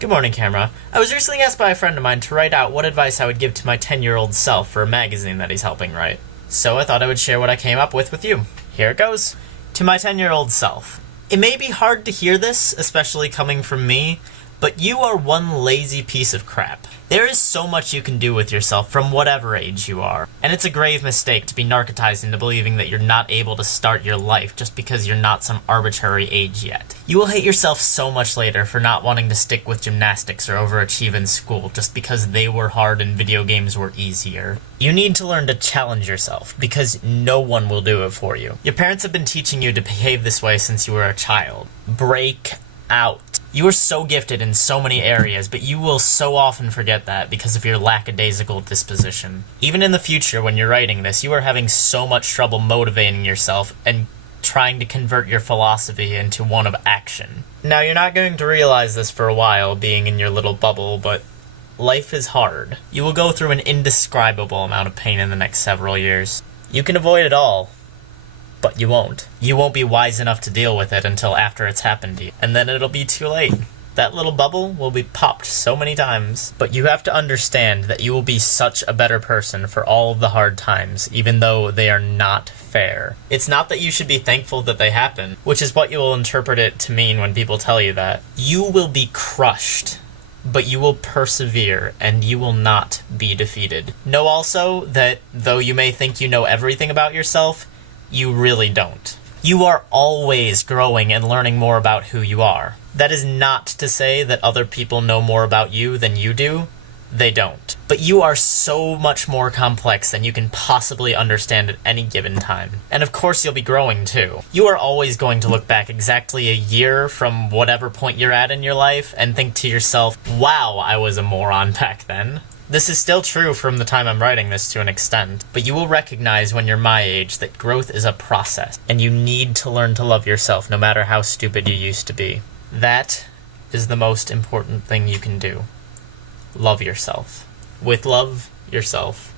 Good morning, camera. I was recently asked by a friend of mine to write out what advice I would give to my 10-year-old self for a magazine that he's helping write. So I thought I would share what I came up with you. Here it goes. To my 10-year-old self. It may be hard to hear this, especially coming from me, but you are one lazy piece of crap. There is so much you can do with yourself from whatever age you are, and it's a grave mistake to be narcotized into believing that you're not able to start your life just because you're not some arbitrary age yet. You will hate yourself so much later for not wanting to stick with gymnastics or overachieve in school just because they were hard and video games were easier. You need to learn to challenge yourself, because no one will do it for you. Your parents have been teaching you to behave this way since you were a child. Break out. You are so gifted in so many areas, but you will so often forget that because of your lackadaisical disposition. Even in the future, when you're writing this, you are having so much trouble motivating yourself and trying to convert your philosophy into one of action. Now, you're not going to realize this for a while, being in your little bubble, but life is hard. You will go through an indescribable amount of pain in the next several years. You can avoid it all, but you won't. You won't be wise enough to deal with it until after it's happened to you, and then it'll be too late. That little bubble will be popped so many times, but you have to understand that you will be such a better person for all of the hard times, even though they are not fair. It's not that you should be thankful that they happen, which is what you will interpret it to mean when people tell you that. You will be crushed, but you will persevere, and you will not be defeated. Know also that though you may think you know everything about yourself, you really don't. You are always growing and learning more about who you are. That is not to say that other people know more about you than you do. They don't. But you are so much more complex than you can possibly understand at any given time. And of course you'll be growing too. You are always going to look back exactly a year from whatever point you're at in your life and think to yourself, wow, I was a moron back then. This is still true from the time I'm writing this to an extent, but you will recognize when you're my age that growth is a process, and you need to learn to love yourself no matter how stupid you used to be. That is the most important thing you can do. Love yourself. With love, yourself.